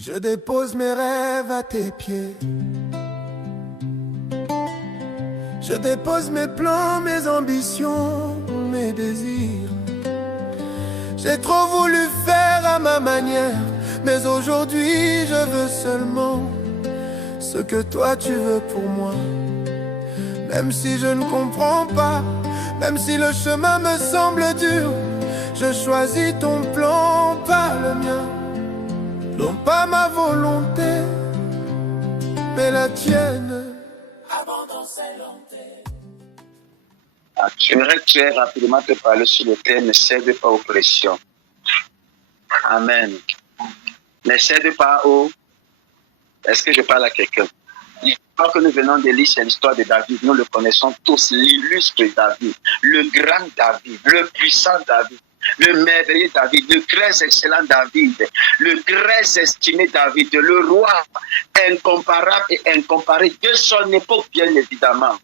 Je dépose mes rêves à tes pieds. Je dépose mes plans, mes ambitions, mes désirs. J'ai trop voulu faire à ma manière, mais aujourd'hui je veux seulement ce que toi tu veux pour moi. Même si je ne comprends pas, même si le chemin me semble dur, je choisis ton plan, pas le mien. Non pas ma volonté, mais la tienne. J'aimerais très rapidement te parler sur le thème « Ne cède pas aux pressions ». Amen. Ne cède pas aux... Est-ce que je parle à quelqu'un? L'histoire que nous venons de lire, c'est l'histoire de David. Nous le connaissons tous, l'illustre David, le grand David, le puissant David, le merveilleux David, le très excellent David, le très estimé David, le roi incomparable et incomparé de son époque, bien évidemment.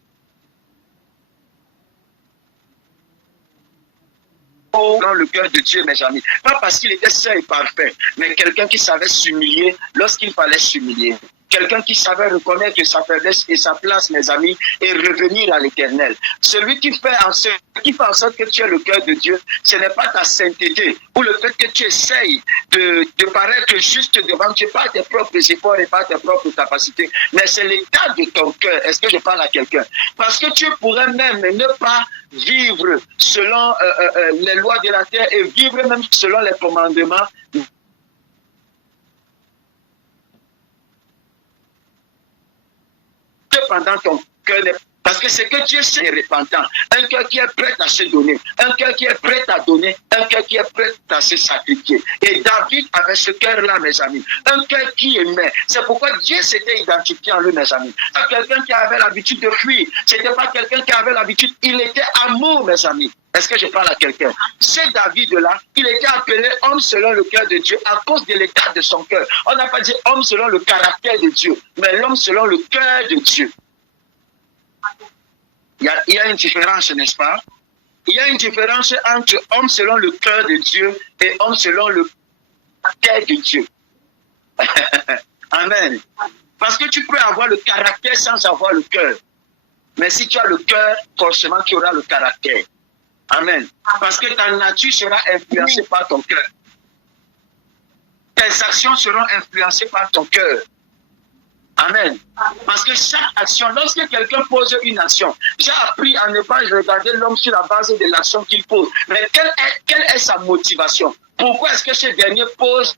Dans le cœur de Dieu, mes amis. Pas parce qu'il était saint et parfait, mais quelqu'un qui savait s'humilier lorsqu'il fallait s'humilier. Quelqu'un qui savait reconnaître sa faiblesse et sa place, mes amis, et revenir à l'Éternel. Celui qui fait en sorte que tu aies le cœur de Dieu, ce n'est pas ta sainteté ou le fait que tu essayes de paraître juste devant Dieu, pas tes propres efforts et pas tes propres capacités, mais c'est l'état de ton cœur. Est-ce que je parle à quelqu'un? Parce que tu pourrais même ne pas vivre selon les lois de la terre et vivre même selon les commandements. Pendant ton cœur, parce que c'est que Dieu c'est repentant, un cœur qui est prêt à se donner, un cœur qui est prêt à donner, un cœur qui est prêt à se sacrifier. Et David avait ce cœur-là, mes amis, un cœur qui aimait. C'est pourquoi Dieu s'était identifié en lui, mes amis. C'est quelqu'un qui avait l'habitude de fuir, c'était pas quelqu'un qui avait l'habitude, il était amour, mes amis. Est-ce que je parle à quelqu'un? C'est David-là, il était appelé homme selon le cœur de Dieu à cause de l'état de son cœur. On n'a pas dit homme selon le caractère de Dieu, mais l'homme selon le cœur de Dieu. Il y a une différence, n'est-ce pas? Il y a une différence entre homme selon le cœur de Dieu et homme selon le caractère de Dieu. Amen. Parce que tu peux avoir le caractère sans avoir le cœur. Mais si tu as le cœur, forcément tu auras le caractère. Amen. Parce que ta nature sera influencée par ton cœur. Tes actions seront influencées par ton cœur. Amen. Parce que chaque action, lorsque quelqu'un pose une action, j'ai appris à ne pas regarder l'homme sur la base de l'action qu'il pose. Mais quelle est sa motivation? Pourquoi est-ce que ce dernier pose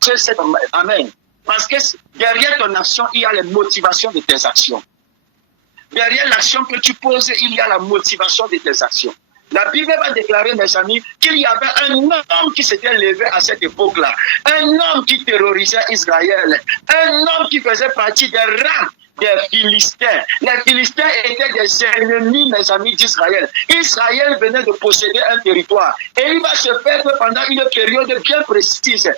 cette... Amen. Parce que derrière ton action, il y a les motivations de tes actions. Derrière l'action que tu poses, il y a la motivation de tes actions. La Bible va déclarer, mes amis, qu'il y avait un homme qui s'était levé à cette époque-là. Un homme qui terrorisait Israël. Un homme qui faisait partie des rangs des Philistins. Les Philistins étaient des ennemis, mes amis, d'Israël. Israël venait de posséder un territoire. Et il va se faire pendant une période bien précise.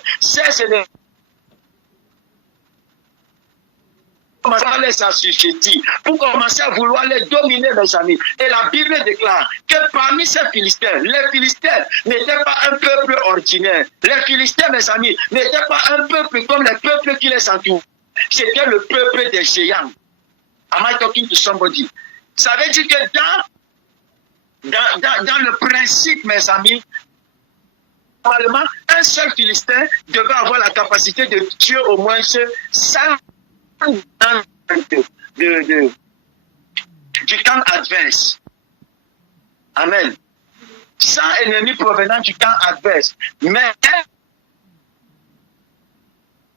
Commencer à les assujettir, pour commencer à vouloir les dominer, mes amis. Et la Bible déclare que parmi ces Philistins, les Philistins n'étaient pas un peuple ordinaire. Les Philistins, mes amis, n'étaient pas un peuple comme les peuples qui les entourent. C'était le peuple des géants. Am I talking to somebody? Ça veut dire que dans le principe, mes amis, normalement, un seul Philistin devait avoir la capacité de tuer au moins 100 du camp adverse. Amen. 100 ennemis provenant du camp adverse. Mais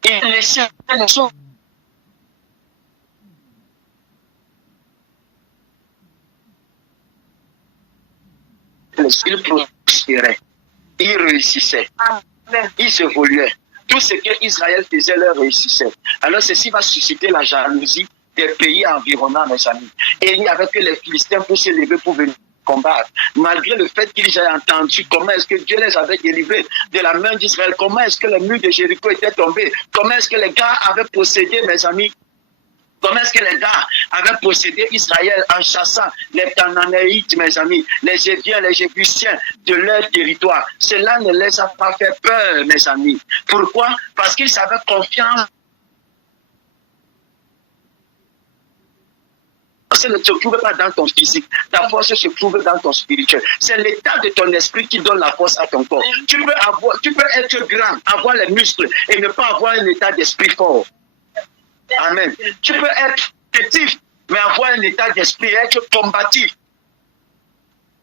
il laissait il prospérait. Il réussissait. Il évoluait. Tout ce que Israël faisait leur réussissait. Alors ceci va susciter la jalousie des pays environnants, mes amis. Et il n'y avait que les Philistins pour se lever pour venir combattre. Malgré le fait qu'ils aient entendu comment est-ce que Dieu les avait délivrés de la main d'Israël, comment est-ce que les murs de Jéricho étaient tombés, comment est-ce que les gars avaient possédé, mes amis, Comment est-ce que les gars avaient possédé Israël en chassant les Cananéites, mes amis, les Héviens, les Jébusiens de leur territoire. Cela ne les a pas fait peur, mes amis. Pourquoi? Parce qu'ils avaient confiance. Ça ne se trouve pas dans ton physique. Ta force se trouve dans ton spirituel. C'est l'état de ton esprit qui donne la force à ton corps. Tu peux être grand, avoir les muscles et ne pas avoir un état d'esprit fort. Amen. Tu peux être petit, mais avoir un état d'esprit, être combatif.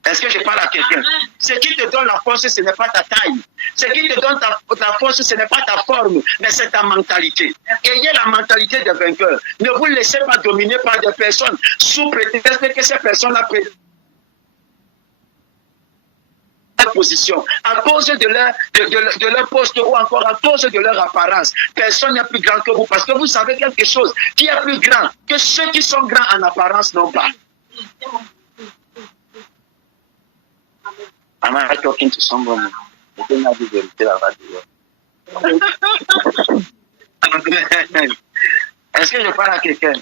Est-ce que je parle à quelqu'un? Ce qui te donne la force, ce n'est pas ta taille. Ce qui te donne ta force, ce n'est pas ta forme, mais c'est ta mentalité. Ayez la mentalité de vainqueur. Ne vous laissez pas dominer par des personnes sous prétexte que ces personnes-là position, à cause de leur poste ou encore à cause de leur apparence. Personne n'est plus grand que vous parce que vous savez quelque chose qui est plus grand que ceux qui sont grands en apparence n'ont pas. Am I talking to someone? Est-ce que je parle à quelqu'un?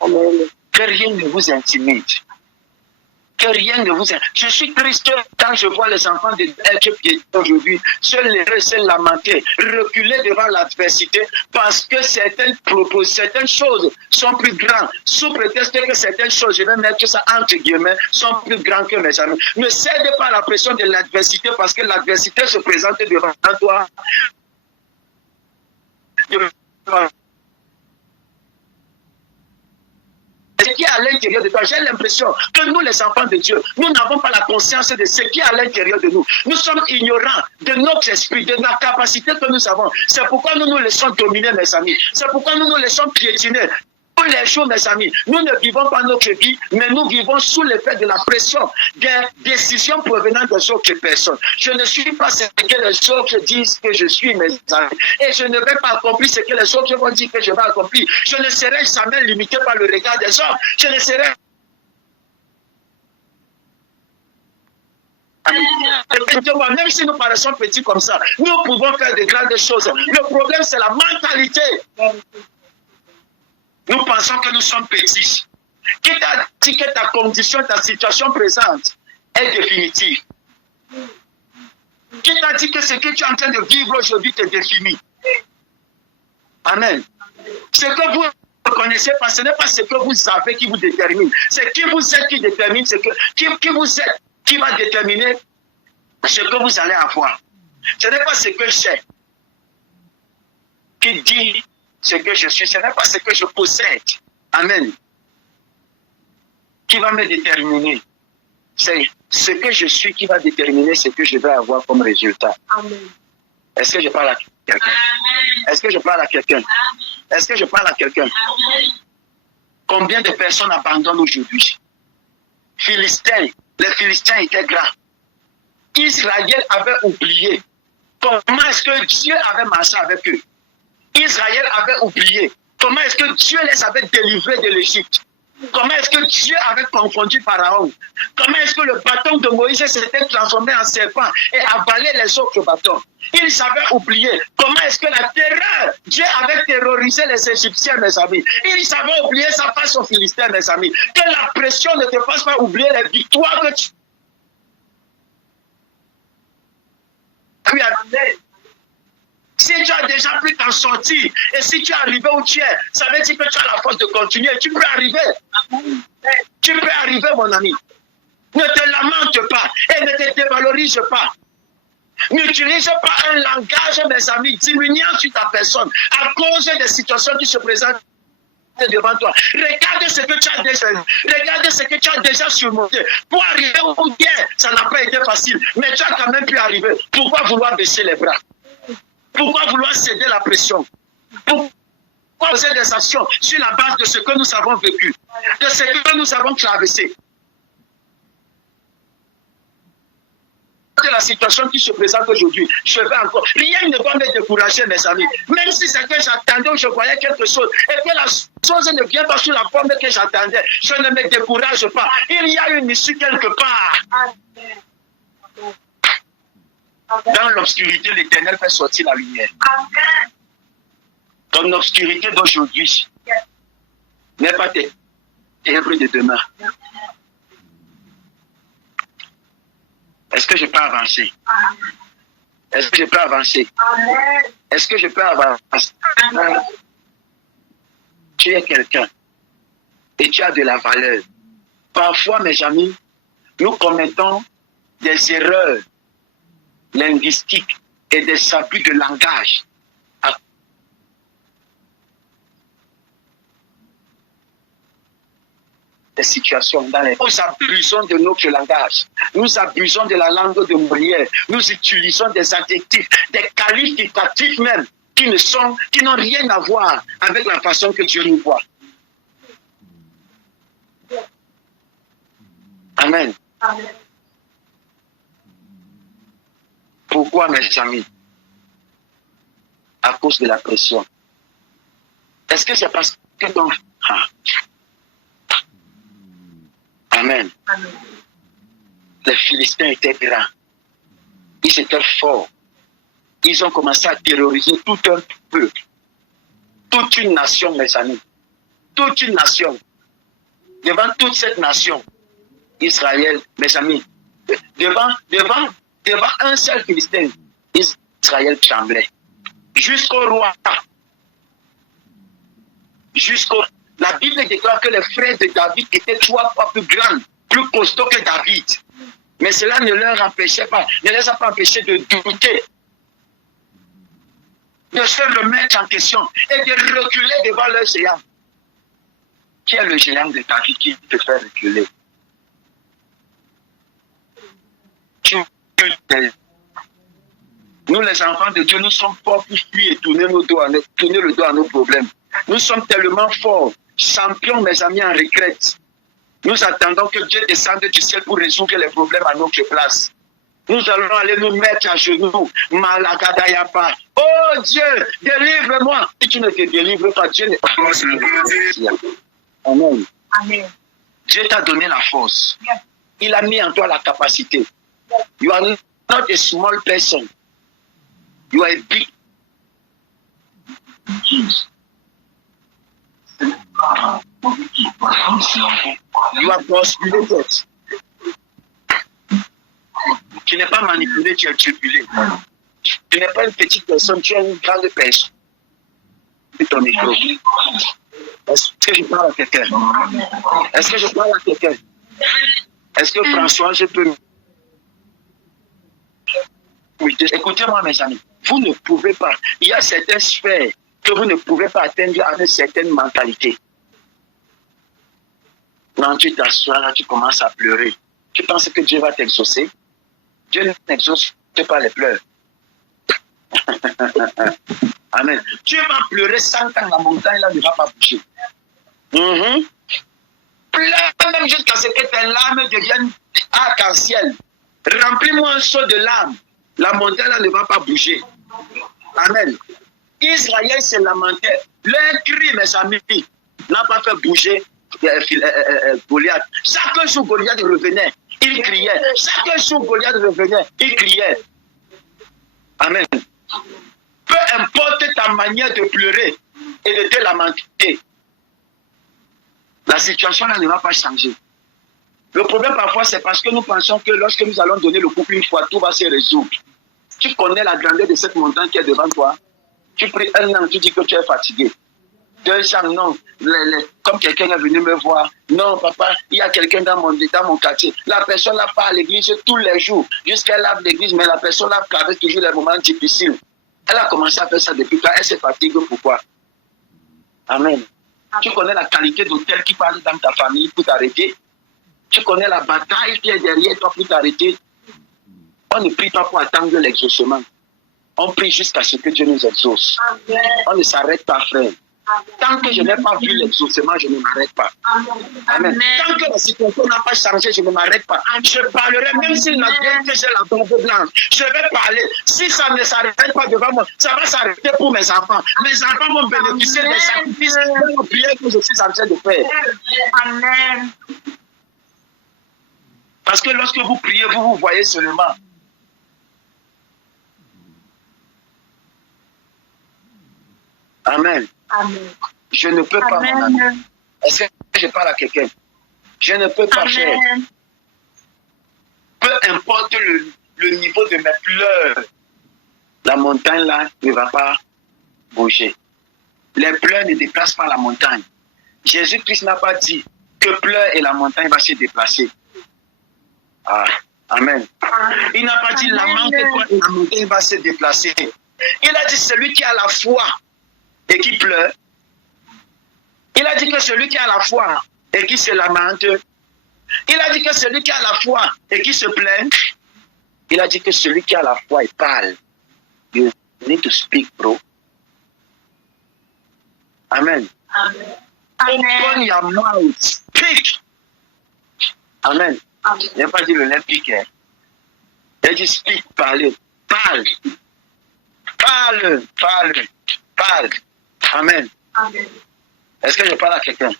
Que rien ne vous intimide. Que rien ne vous... Je suis triste quand je vois les enfants de piétons aujourd'hui se leurrer, se lamenter, reculer devant l'adversité parce que certaines choses sont plus grandes. Sous prétexte que certaines choses, je vais mettre ça entre guillemets, sont plus grandes que mes amis. Ne cède pas à la pression de l'adversité parce que l'adversité se présente devant toi. Ce qui est à l'intérieur de toi, j'ai l'impression que nous, les enfants de Dieu, nous n'avons pas la conscience de ce qui est à l'intérieur de nous. Nous sommes ignorants de notre esprit, de la capacité que nous avons. C'est pourquoi nous nous laissons dominer, mes amis. C'est pourquoi nous nous laissons piétiner. Tous les jours, mes amis, nous ne vivons pas notre vie, mais nous vivons sous l'effet de la pression des décisions provenant des autres personnes. Je ne suis pas ce que les autres disent que je suis, mes amis. Et je ne vais pas accomplir ce que les autres vont dire que je vais accomplir. Je ne serai jamais limité par le regard des hommes. Je ne serai même si nous paraissons petits comme ça, nous pouvons faire de grandes choses. Le problème, c'est la mentalité. Nous pensons que nous sommes petits. Qui t'a dit que ta condition, ta situation présente est définitive? Qui t'a dit que ce que tu es en train de vivre aujourd'hui te définit? Amen. Ce que vous ne connaissez pas, ce n'est pas ce que vous savez qui vous détermine. C'est qui vous êtes qui détermine, qui vous êtes qui va déterminer ce que vous allez avoir. Ce n'est pas ce que j'ai qui dit ce que je suis, ce n'est pas ce que je possède. Amen. Qui va me déterminer. C'est ce que je suis qui va déterminer ce que je vais avoir comme résultat. Amen. Est-ce que je parle à quelqu'un? Est-ce que je parle à quelqu'un? Est-ce que je parle à quelqu'un? Combien de personnes abandonnent aujourd'hui? Philistins, les Philistins étaient grands. Israël avait oublié comment est-ce que Dieu avait marché avec eux. Israël avait oublié comment est-ce que Dieu les avait délivrés de l'Égypte. Comment est-ce que Dieu avait confondu Pharaon. Comment est-ce que le bâton de Moïse s'était transformé en serpent et avalé les autres bâtons. Ils avaient oublié comment est-ce que la terreur, Dieu avait terrorisé les Égyptiens, mes amis. Ils avaient oublié ça face aux Philistins, mes amis. Que la pression ne te fasse pas oublier les victoires que tu... Si tu as déjà pu t'en sortir, et si tu es arrivé où tu es, ça veut dire que tu as la force de continuer. Tu peux arriver. Tu peux arriver, mon ami. Ne te lamente pas et ne te dévalorise pas. N'utilise pas un langage, mes amis, diminuant sur ta personne à cause des situations qui se présentent devant toi. Regarde ce que tu as déjà, regarde ce que tu as déjà surmonté. Pour arriver où tu es, ça n'a pas été facile, mais tu as quand même pu arriver. Pourquoi vouloir baisser les bras? Pourquoi vouloir céder la pression? Pourquoi poser des actions sur la base de ce que nous avons vécu, de ce que nous avons traversé? De la situation qui se présente aujourd'hui, je vais encore. Rien ne va me décourager, mes amis. Même si c'est que j'attendais ou je voyais quelque chose et que la chose ne vient pas sous la forme que j'attendais, je ne me décourage pas. Il y a une issue quelque part. Dans l'obscurité, l'Éternel fait sortir la lumière. Dans l'obscurité d'aujourd'hui, n'est pas ténèbres de demain. Est-ce que je peux avancer? Est-ce que je peux avancer? Est-ce que je peux avancer? Tu es quelqu'un et tu as de la valeur. Parfois, mes amis, nous commettons des erreurs linguistiques et des abus de langage. Des situations dans lesquelles nous abusons de notre langage, nous abusons de la langue de Molière, nous utilisons des adjectifs, des qualificatifs même qui n'ont rien à voir avec la façon que Dieu nous voit. Amen. Pourquoi, mes amis? À cause de la pression. Est-ce que c'est parce que Amen. Les Philistins étaient grands. Ils étaient forts. Ils ont commencé à terroriser tout un peuple. Toute une nation, mes amis. Toute une nation. Devant toute cette nation, Israël, mes amis, devant un seul Philistin, Israël tremblait. Jusqu'au roi. La Bible déclare que les frères de David étaient 3 fois plus grands, plus costauds que David. Mais cela ne les a pas empêchés de douter, de se remettre en question et de reculer devant leur géant. Qui est le géant de David qui te fait reculer? Nous, les enfants de Dieu, nous sommes forts pour fuir et tourner le dos à nos problèmes. Nous sommes tellement forts, champions, mes amis, en retraite. Nous attendons que Dieu descende du ciel pour résoudre les problèmes à notre place. Nous allons aller nous mettre à genoux. Malagadayapa. Oh Dieu, délivre-moi. Si tu ne te délivres pas, Dieu n'est pas. Amen. Amen. Dieu t'a donné la force. Il a mis en toi la capacité. You are not a small person. You are a big. You are manipulated. Tu n'es pas manipulé, tu es tribulé. Tu n'es pas une petite personne, tu es une grande personne. C'est ton micro. Est-ce que je parle à quelqu'un? Est-ce que je parle à quelqu'un? Est-ce que François, je peux... Écoutez-moi, mes amis. Vous ne pouvez pas. Il y a certaines sphères que vous ne pouvez pas atteindre avec certaines mentalités. Quand tu t'assois là, tu commences à pleurer. Tu penses que Dieu va t'exaucer? Dieu n'exauce pas les pleurs. Amen. Tu vas pleurer 100 ans, la montagne là ne va pas bouger. Pleure même jusqu'à ce que tes larmes deviennent arc-en-ciel. Remplis-moi un seau de larmes. La montagne là ne va pas bouger. Amen. Israël s'est lamenté. Leur cri, mes amis, n'a pas fait bouger Goliath. Chaque jour, Goliath revenait. Il criait. Chaque jour, Goliath revenait. Il criait. Amen. Peu importe ta manière de pleurer et de te lamenter, la situation là ne va pas changer. Le problème parfois, c'est parce que nous pensons que lorsque nous allons donner le couple une fois, tout va se résoudre. Tu connais la grandeur de cette montagne qui est devant toi. Tu pries 1 an, tu dis que tu es fatigué. 2 ans, non. Comme quelqu'un est venu me voir. Non, papa, il y a quelqu'un dans mon quartier. La personne n'a pas à l'église tous les jours. Jusqu'à lave l'église, mais la personne là traverse toujours les moments difficiles. Elle a commencé à faire ça depuis quand elle se fatigue. Pourquoi? Amen. Tu connais la qualité d'hôtel qui parle dans ta famille pour t'arrêter. Tu connais la bataille qui est derrière toi pour t'arrêter. On ne prie pas pour attendre l'exaucement. On prie jusqu'à ce que Dieu nous exauce. Amen. On ne s'arrête pas, frère. Amen. Tant que je n'ai pas vu l'exaucement, je ne m'arrête pas. Amen. Amen. Tant que la situation n'a pas changé, je ne m'arrête pas. Je parlerai, même s'il m'a dit que j'ai la barbe blanche. Je vais parler. Si ça ne s'arrête pas devant moi, ça va s'arrêter pour mes enfants. Mes enfants vont bénéficier des sacrifices de la prière que je suis en train de faire. Amen. Parce que lorsque vous priez, vous voyez seulement. Amen. Amen. Je ne peux pas, mon ami. Est-ce que je parle à quelqu'un? Je ne peux pas faire. Peu importe le niveau de mes pleurs, la montagne là ne va pas bouger. Les pleurs ne déplacent pas la montagne. Jésus-Christ n'a pas dit que pleurs et la montagne va se déplacer. Ah, amen. Il n'a pas dit la montagne va se déplacer. Il a dit celui qui a la foi et qui pleure. Il a dit que celui qui a la foi et qui se lamente. Il a dit que celui qui a la foi et qui se plaint. Il a dit que celui qui a la foi et parle. You need to speak, bro. Amen. Amen. Open your mouth. Speak. Amen. Il n'a pas dit le lait piqué. Il a dit speak, parle. Parle. Parle. Parle. Parle. Amen. Amen. Est-ce que je parle à quelqu'un?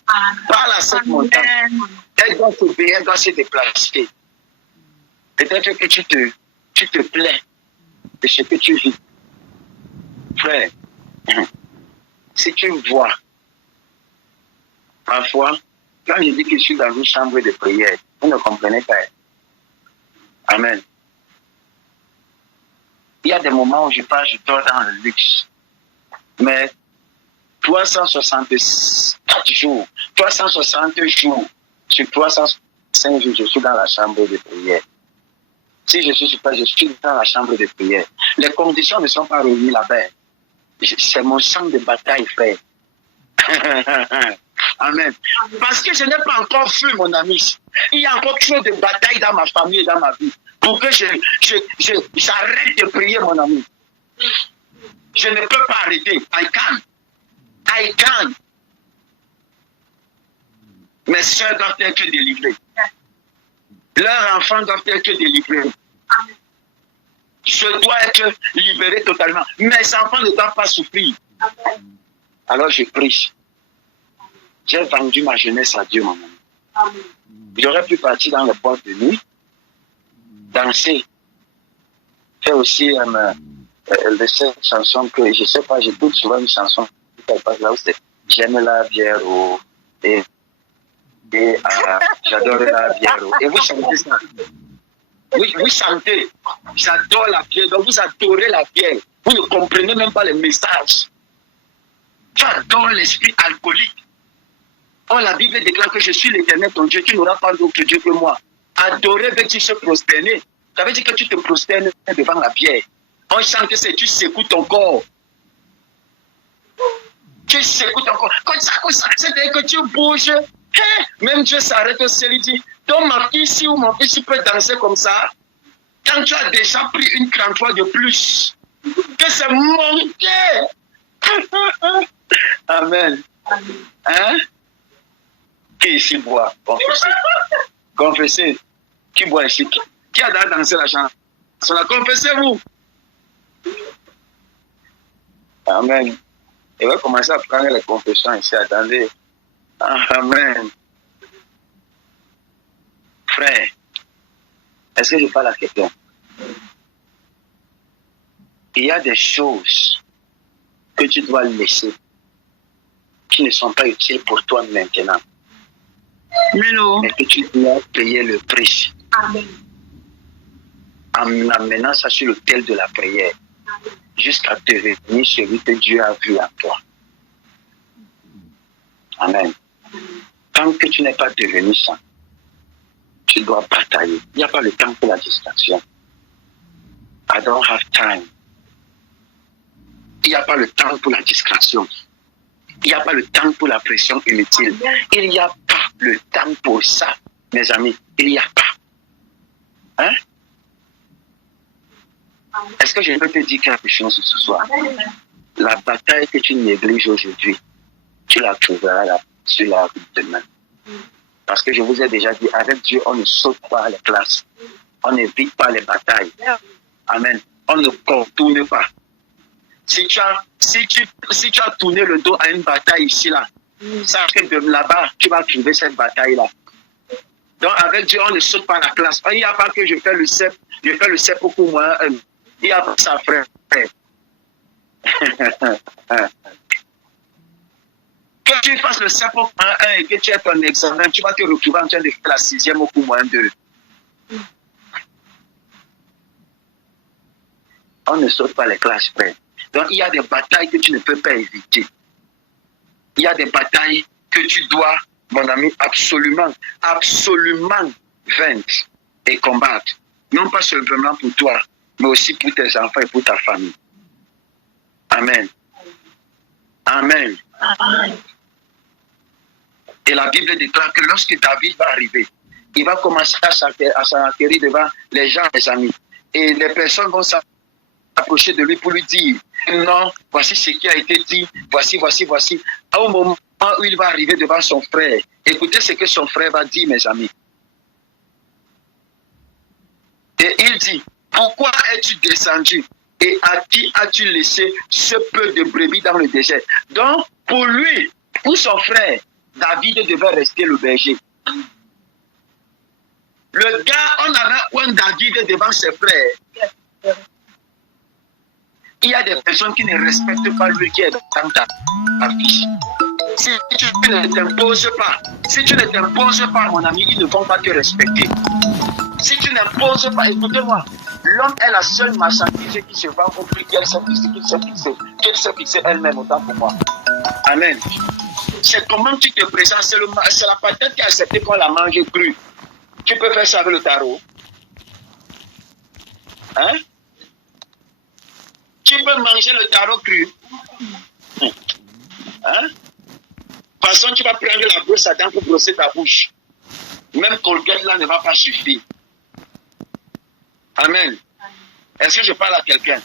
Parle à cette montagne. Elle doit s'ouvrir, elle doit se déplacer. Peut-être que tu te plais de ce que tu vis. Frère, si tu vois, parfois, quand je dis que je suis dans une chambre de prière, vous ne comprenez pas. Amen. Il y a des moments où je dors dans le luxe. Mais 364 jours, 360 jours, sur 305 jours, je suis dans la chambre de prière. Si je suis super, je suis dans la chambre de prière. Les conditions ne sont pas réunies là-bas. C'est mon champ de bataille, frère. Amen. Parce que je n'ai pas encore fui, mon ami. Il y a encore trop de batailles dans ma famille et dans ma vie. Pour que j'arrête de prier, mon ami. Je ne peux pas arrêter. I can. Mes soeurs doivent être délivrées. Leurs enfants doivent être délivrés. Je dois être libéré totalement. Mes enfants ne doivent pas souffrir. Alors je prie. J'ai vendu ma jeunesse à Dieu, mon ami. J'aurais pu partir dans les boîtes de nuit, danser. Faire aussi cette chanson que je ne sais pas, j'écoute souvent une chanson qui passe là où c'est j'aime la bière et j'adore la bière. Et vous chantez ça. Oui, vous chantez. J'adore la bière. Donc vous adorez la bière. Vous ne comprenez même pas les messages. J'adore l'esprit alcoolique. Or, la Bible déclare que je suis l'Éternel, ton Dieu. Tu n'auras pas d'autre Dieu que moi. Adorer veut dire se prosterner. Ça veut dire que tu te prosternes devant la bière. On chante que c'est tu secoues ton corps. Tu secoues ton corps. Quand ça, c'est-à-dire que tu bouges. Même Dieu s'arrête au ciel, il dit, donc ma fille, si ou mon fils, tu peux danser comme ça, quand tu as déjà pris une grande fois de plus, que c'est monté. Amen. Hein? Qui ici boit? Confessez. Confessez. Qui boit ici? Qui a dansé la chanson? Confessez-vous. Amen. Il va commencer à prendre les confessions ici. Attendez. Amen. Frère, est-ce que je parle à quelqu'un? Il y a des choses que tu dois laisser qui ne sont pas utiles pour toi maintenant. Mais que tu dois payer le prix. Amen. En amenant ça sur l'autel de la prière. Jusqu'à devenir celui que Dieu a vu en toi. Amen. Tant que tu n'es pas devenu ça, tu dois batailler. Il n'y a pas le temps pour la distraction. I don't have time. Il n'y a pas le temps pour la distraction. Il n'y a pas le temps pour la pression inutile. Il n'y a pas le temps pour ça, mes amis. Il n'y a pas. Hein? Est-ce que je peux te dire quelque chose ce soir? La bataille que tu négliges aujourd'hui, tu la trouveras là, sur la route demain. Parce que je vous ai déjà dit, avec Dieu, on ne saute pas les classes. On n'évite pas les batailles. Amen. On ne contourne pas. Si tu as tourné le dos à une bataille ici, là, sache que de là-bas, tu vas trouver cette bataille-là. Donc, avec Dieu, on ne saute pas la classe. Il n'y a pas que je fais le CEP pour moi. Il n'y a pas ça, frère. Que tu fasses le 5 1 et que tu aies ton examen, tu vas te retrouver en train de faire la 6e au coup moins 2. On ne saute pas les classes près. Donc, il y a des batailles que tu ne peux pas éviter. Il y a des batailles que tu dois, mon ami, absolument vaincre et combattre. Non pas seulement pour toi, mais aussi pour tes enfants et pour ta famille. Amen. Amen. Amen. Et la Bible déclare que lorsque David va arriver, il va commencer à s'acquérir devant les gens, les amis. Et les personnes vont s'approcher de lui pour lui dire, non, voici ce qui a été dit, voici. Au moment où il va arriver devant son frère, écoutez ce que son frère va dire, mes amis. Et il dit, pourquoi es-tu descendu et à qui as-tu laissé ce peu de brebis dans le désert? Donc, pour lui, pour son frère, David devait rester le berger. Le gars, on avait un David devant ses frères. Il y a des personnes qui ne respectent pas lui qui est dans ta fiche. Si tu ne t'imposes pas, mon ami, ils ne vont pas te respecter. Si tu n'imposes pas, écoutez-moi, l'homme est la seule marchandise qui se vend au prix qu'elle s'est fixée elle-même, autant pour moi. Amen. C'est comment tu te présentes, c'est la patate qui a accepté qu'on la mange crue. Tu peux faire ça avec le tarot. Hein? Tu peux manger le tarot cru. Hein? De toute façon, tu vas prendre la brosse à dents pour brosser ta bouche. Même Colgate là ne va pas suffire. Amen. Est-ce que je parle à quelqu'un?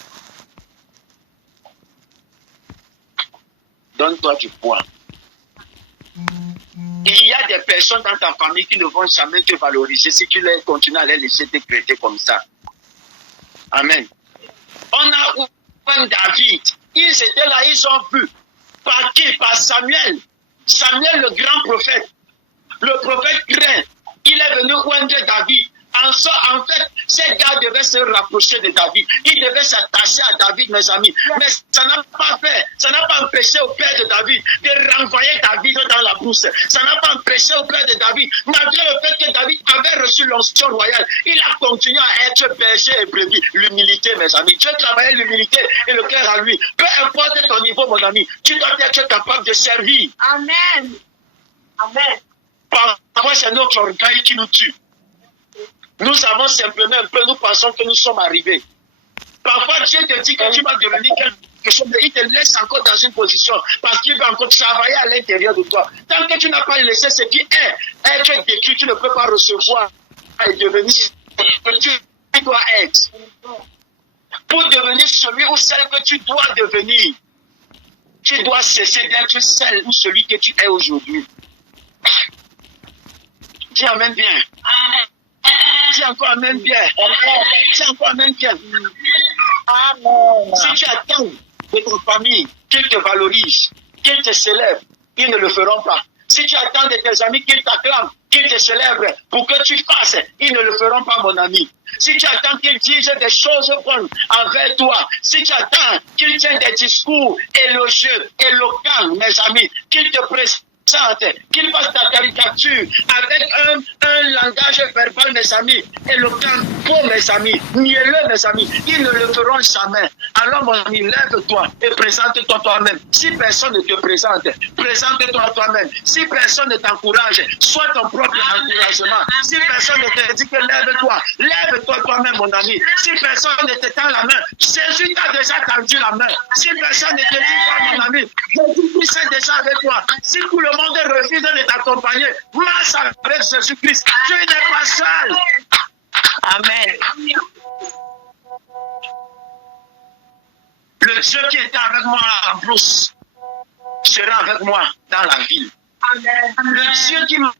Donne-toi du poids. Il y a des personnes dans ta famille qui ne vont jamais te valoriser si tu continues à les laisser te traiter comme ça. Amen. On a un David. Ils étaient là, ils ont vu. Par qui? Par Samuel. Samuel, le grand prophète. Le prophète craint. Il est venu oindre David. En fait, ces gars devaient se rapprocher de David. Ils devaient s'attacher à David, mes amis. Mais ça n'a pas fait. Ça n'a pas empêché au père de David de renvoyer David dans la brousse. Ça n'a pas empêché au père de David, malgré le fait que David avait reçu l'onction royale, il a continué à être berger et brebis. L'humilité, mes amis. Tu as travaillé l'humilité et le cœur à lui. Peu importe ton niveau, mon ami, tu dois être capable de servir. Amen. Amen. Parfois, c'est notre orgueil qui nous tue. Nous avons simplement un peu, nous pensons que nous sommes arrivés. Parfois, Dieu te dit que tu vas devenir quelque chose, mais il te laisse encore dans une position parce qu'il va encore travailler à l'intérieur de toi. Tant que tu n'as pas laissé ce qui est être décrit, tu ne peux pas recevoir et devenir ce que tu dois être. Pour devenir celui ou celle que tu dois devenir, tu dois cesser d'être celle ou celui que tu es aujourd'hui. Dis amen bien. Amen. Dis encore amen bien. Dis encore amen bien. Amen. Si tu attends de ton famille qu'ils te valorisent, qu'ils te célèbrent, ils ne le feront pas. Si tu attends de tes amis qu'ils t'acclament, qu'ils te célèbrent pour que tu fasses, ils ne le feront pas, mon ami. Si tu attends qu'ils disent des choses bonnes envers toi, si tu attends qu'ils tiennent des discours élogieux, éloquents, mes amis, qu'ils te présentent, qu'il fasse ta caricature avec un langage verbal, mes amis, éloquent pour mes amis, mielleux, mes amis, ils ne le feront jamais. Alors, mon ami, lève-toi et présente-toi toi-même. Si personne ne te présente, présente-toi toi-même. Si personne ne t'encourage, sois ton propre encouragement. Si personne ne te dit que lève-toi, lève-toi toi-même, mon ami. Si personne ne te tend la main, Jésus t'a déjà tendu la main. Si personne ne te dit pas, mon ami, Jésus-Christ est déjà avec toi. Si tout le monde refuse de t'accompagner, marche avec Jésus-Christ. Tu n'es pas seul. Amen. Le Dieu qui était avec moi en brousse sera avec moi dans la ville. Amen. Le Dieu qui m'a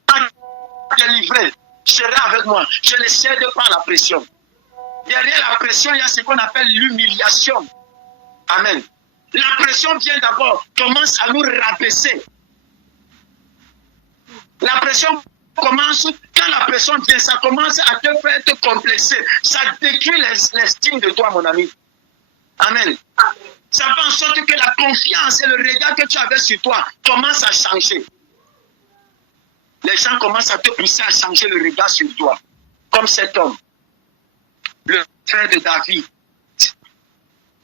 délivré sera avec moi. Je ne cède pas à la pression. Derrière la pression, il y a ce qu'on appelle l'humiliation. Amen. La pression vient d'abord, commence à nous rabaisser. La pression commence, quand la pression vient, ça commence à te faire te complexer. Ça détruit l'estime de toi, mon ami. Amen. Ça fait en sorte que la confiance et le regard que tu avais sur toi commencent à changer. Les gens commencent à te pousser à changer le regard sur toi. Comme cet homme, le frère de David.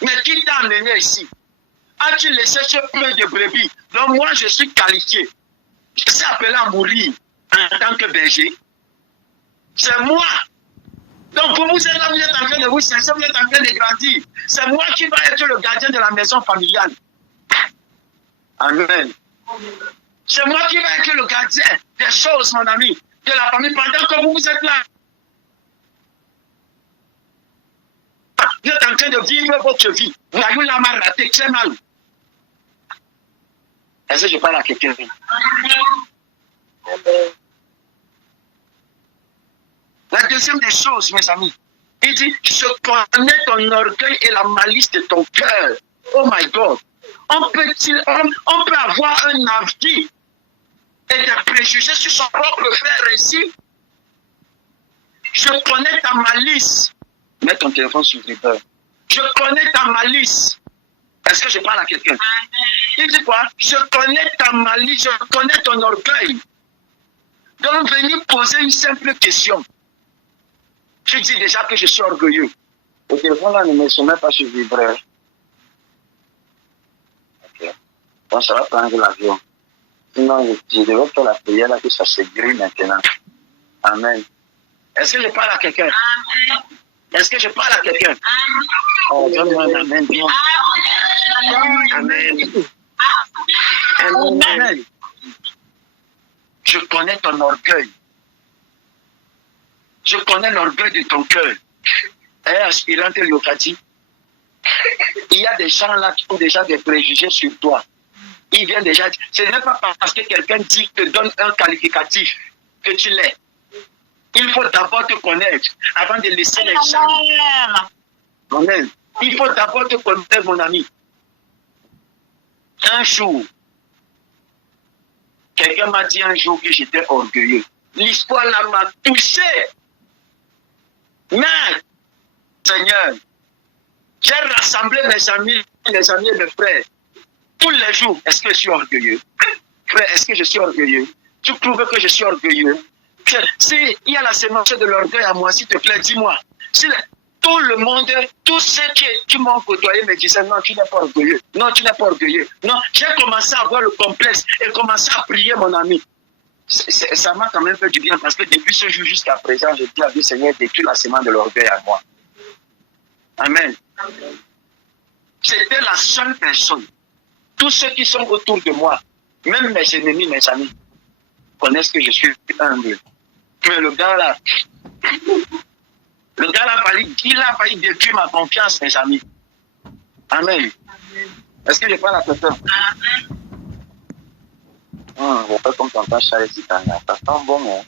Mais qui t'a amené ici? As-tu laissé ce peu de brebis? Donc moi, je suis qualifié. Je suis appelé à mourir en tant que berger. C'est moi. Donc vous êtes là, vous êtes en train de vous chercher, vous êtes en train de grandir. C'est moi qui vais être le gardien de la maison familiale. Amen. C'est moi qui vais être le gardien des choses, mon ami, de la famille, pendant que vous êtes là. Vous êtes en train de vivre votre vie. Vous avez la mal raté, très mal. Est-ce que je parle à quelqu'un? La deuxième des choses, mes amis, il dit, je connais ton orgueil et la malice de ton cœur. Oh my God. On peut avoir un avis et des préjugés sur son propre frère ici. Je connais ta malice. Mets ton téléphone sur le cœur. Je connais ta malice. Est-ce que je parle à quelqu'un? Il dit quoi? Je connais ta malice, je connais ton orgueil. Donc, venir poser une simple question. Je dis déjà que je suis orgueilleux. Le téléphone là ne me soumet pas sur vibreur. Ok. Donc, ça va prendre l'avion. Sinon, je devais faire la prière là que ça se grille maintenant. Amen. Est-ce que je parle à quelqu'un? Est-ce que je parle à quelqu'un? Oh, donne-moi un amen. Amen. Amen. Je connais ton orgueil. Je connais l'orgueil de ton cœur. Aspirante Yokati, il y a des gens là qui ont déjà des préjugés sur toi. Ils viennent déjà. Ce n'est pas parce que quelqu'un dit, te donne un qualificatif que tu l'es. Il faut d'abord te connaître avant de laisser les gens. Amen. Il faut d'abord te connaître, mon ami. Un jour, quelqu'un m'a dit un jour que j'étais orgueilleux. L'histoire là m'a touché. Mais, Seigneur, j'ai rassemblé mes amis et mes frères. Tous les jours, est-ce que je suis orgueilleux? Frère, est-ce que je suis orgueilleux? Tu prouves que je suis orgueilleux? S'il y a la sémence de l'orgueil à moi, s'il te plaît, dis-moi. Si tout le monde, tous ceux qui m'ont côtoyé me disaient non, tu n'es pas orgueilleux. Non, tu n'es pas orgueilleux. Non, j'ai commencé à avoir le complexe et commencé à prier, mon ami. Ça m'a quand même fait du bien parce que depuis ce jour jusqu'à présent, je dis à Dieu, Seigneur, détruis la sémence de l'orgueil à moi. Amen. C'était la seule personne. Tous ceux qui sont autour de moi, même mes ennemis, mes amis, connaissent que je suis humble. Mais le gars là, il a failli détruire ma confiance, mes amis. Amen. Est-ce que je parle à quelqu'un? On va pas comme t'entends Charles ici, ça sent bon, hein?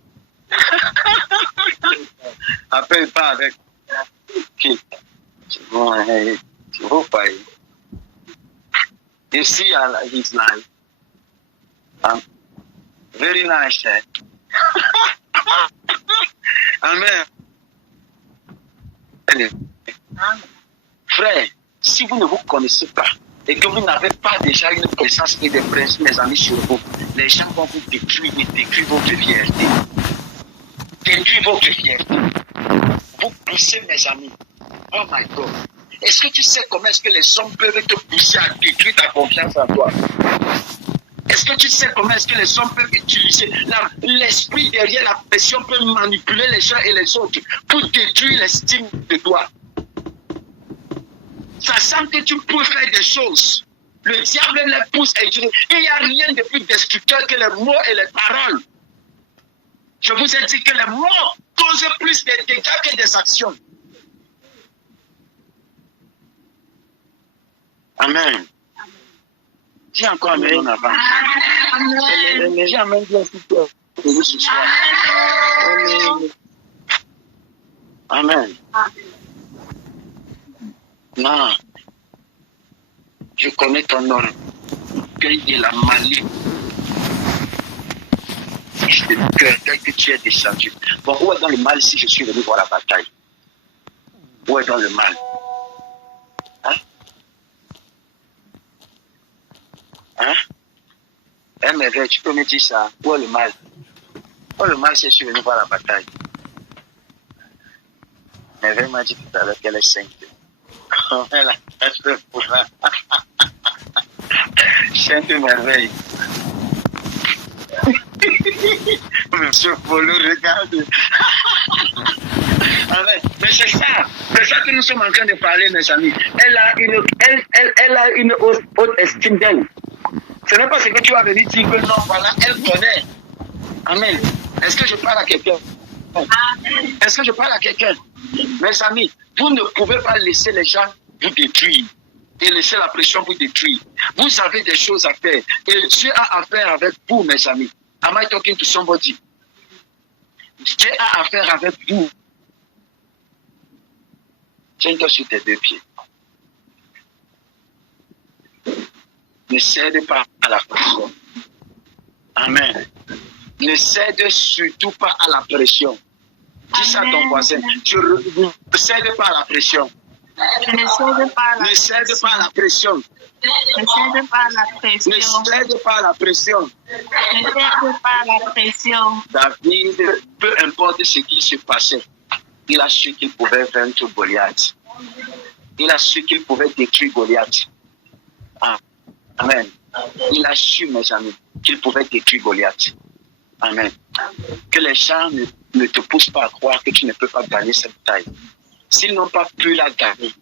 Appelle pas avec. Ok. C'est bon, tu vas pas. You see his life. Very nice, eh? Amen. Frère, si vous ne vous connaissez pas et que vous n'avez pas déjà une connaissance et des principes, mes amis, sur vous, les gens vont vous détruire votre fierté. Détruire votre fierté. Vous poussez, mes amis. Oh my God. Est-ce que tu sais comment est-ce que les hommes peuvent te pousser à détruire ta confiance en toi? Est-ce que tu sais comment est-ce que les hommes peuvent utiliser l'esprit derrière la pression, peut manipuler les uns et les autres pour détruire l'estime de toi? Sachant que tu peux faire des choses, le diable les pousse à utiliser. Il n'y a rien de plus destructeur que les mots et les paroles. Je vous ai dit que les mots causent plus de dégâts que des actions. Amen. Dis encore amen en avant. Amen. J'ai amen bien pour vous ce soir. Amen. Non. Je connais ton orgueil et la malice. Le cœur tel que tu es descendu. Bon, où est dans le mal si je suis venu voir la bataille? Où est dans le mal? Hein? Hein? Un merveille, tu peux me dire ça? Où est le mal? Où est le mal c'est survenu par la bataille? Merveille m'a dit tout à l'heure qu'elle est sainte. Elle a fait pour la... Sainte merveille. Monsieur Polo, regarde. Mais c'est ça que nous sommes en train de parler, mes amis. Elle a une haute estime d'elle. Ce n'est pas ce que tu vas venir dire que non, voilà, elle connaît. Amen. Est-ce que je parle à quelqu'un? Est-ce que je parle à quelqu'un? Mes amis, vous ne pouvez pas laisser les gens vous détruire et laisser la pression vous détruire. Vous avez des choses à faire et Dieu a affaire avec vous, mes amis. Am I talking to somebody? Dieu a affaire avec vous. Tiens-toi sur tes deux pieds. Ne cède pas à la pression. Amen. Ne cède surtout pas à la pression. Dis ça à ton voisin. Ne cède pas à la pression. Ne cède pas à la pression. Ne cède pas à la pression. Ne cède pas à la pression. Ne cède pas à la pression. David, peu importe ce qui se passait, il a su qu'il pouvait vaincre Goliath. Il a su qu'il pouvait détruire Goliath. Amen. Il a su, mes amis, qu'il pouvait détruire Goliath. Amen. Que les gens ne te poussent pas à croire que tu ne peux pas gagner cette bataille. S'ils n'ont pas pu la gagner,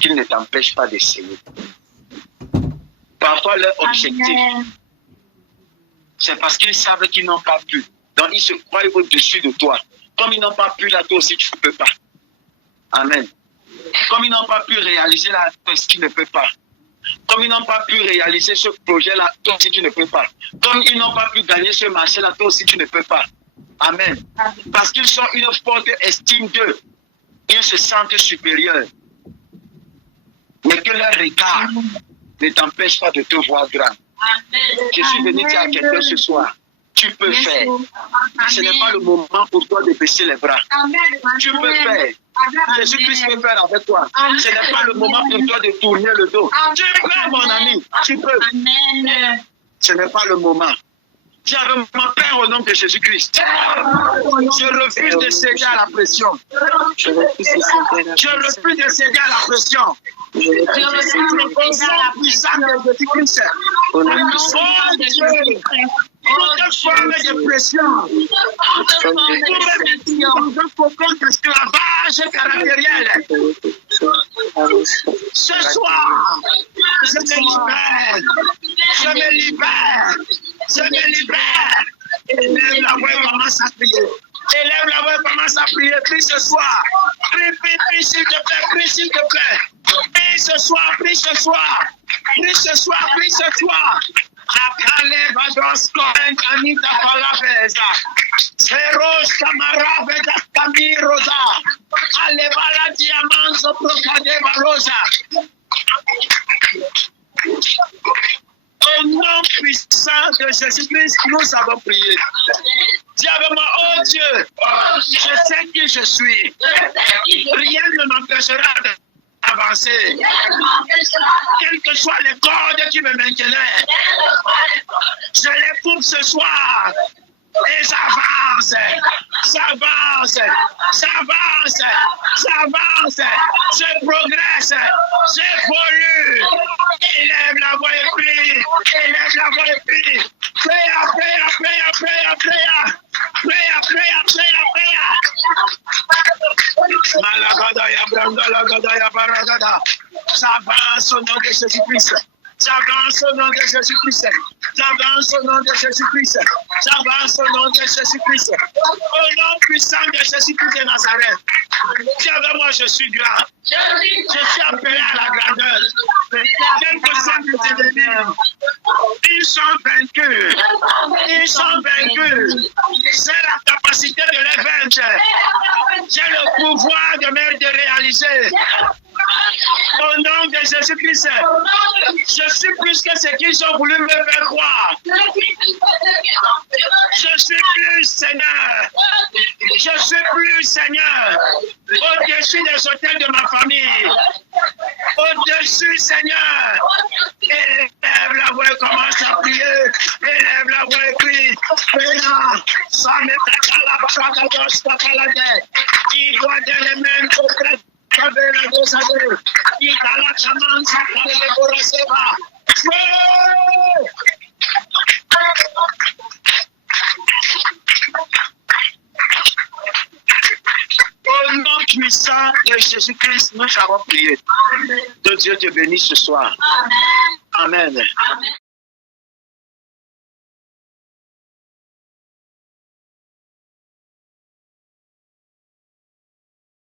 qu'ils ne t'empêchent pas d'essayer. Parfois, leur objectif, c'est parce qu'ils savent qu'ils n'ont pas pu. Donc, ils se croient au-dessus de toi. Comme ils n'ont pas pu, là, toi aussi, tu ne peux pas. Amen. Comme ils n'ont pas pu réaliser la chose, tu ne peux pas. Comme ils n'ont pas pu réaliser ce projet-là, toi aussi, tu ne peux pas. Comme ils n'ont pas pu gagner ce marché-là, toi aussi, tu ne peux pas. Amen. Parce qu'ils ont une forte estime d'eux. Ils se sentent supérieurs. Mais que leur regard ne t'empêche pas de te voir grand. Je suis venu dire à quelqu'un ce soir, tu peux faire. Ce n'est pas le moment pour toi de baisser les bras. Tu peux faire. Jésus-Christ peut faire avec toi. Ce n'est pas le moment pour toi de tourner le dos. Tu peux, mon ami. Tu peux. Ce n'est pas le moment. Dis avec mon Père au nom de Jésus-Christ. Je refuse de céder à la pression. Je refuse de céder à la pression. Je refuse de céder à la puissance de Jésus-Christ. Oh Dieu, toute forme de pression, toute forme d'esclavage caractériel. Ce soir, je me libère. Je me libère. Je me libère. Élève la voix et commence à prier. Élève la voix et commence à prier. Prie ce soir. Prie s'il te plaît. Prie s'il te plaît. Prie ce soir. Prie ce soir. Prie ce soir. Prie ce soir. Akale vados kohen anita palabeza. Seros kamara veda kamiroza. Ale bala diamanzo procade varosa. Au nom puissant de Jésus-Christ, nous avons prié. Dis avec moi, oh Dieu, je sais qui je suis. Rien ne m'empêchera d'avancer. Quelles que soient les cordes qui me maintiennent, je les coupe ce soir. Et j'avance, j'avance, j'avance, j'avance, je progresse, j'évolue. Élève la voix et prie, élève la voix et prie. Prière, prière, prière, prière, prière. Prière, prière, prière, prière. Malagada ya branda lagada ya baragada. J'avance au nom de Jésus-Christ. J'avance au nom de Jésus-Christ. J'avance au nom de Jésus-Christ. J'avance au nom de Jésus-Christ. Au nom puissant de Jésus-Christ de Nazareth. Dis avec moi, je suis grand. Je suis appelé à la grandeur. Quel que soit mes ennemis, ils sont vaincus. Ils sont vaincus. J'ai la capacité de les vaincre. J'ai le pouvoir de réaliser. Au nom de Jésus-Christ, je suis plus que ce qu'ils ont voulu me faire croire. Je suis plus Seigneur. Je suis plus Seigneur. Au-dessus des hôtels de ma famille. Au-dessus, Seigneur. Et Au nom puissant de Jésus-Christ, nous avons prié. Que Dieu te bénisse ce soir. Amen.